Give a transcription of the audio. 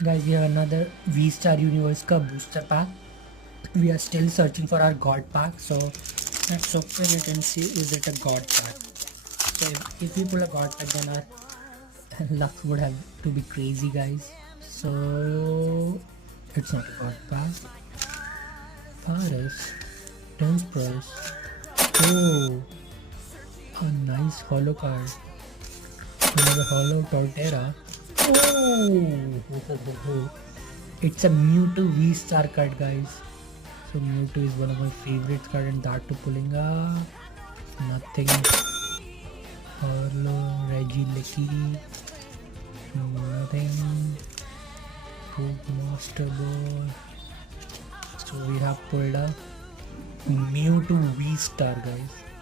Guys, we have another Vstar Universe ka booster pack. We are still searching for our God pack, so let's open it and see is it a God pack. So if we pull a God pack, then our luck would have to be crazy, guys. So it's not a God pack. Paris, Don't Press. Oh, a nice hollow card. Another hollow Torterra. Oh, it's a Mewtwo V-Star card, guys. So Mewtwo is one of my favorite cards, and that to pulling up nothing. Hollow Regieleki, nothing. Poke Master Ball. So we have pulled a Mewtwo V-Star, guys.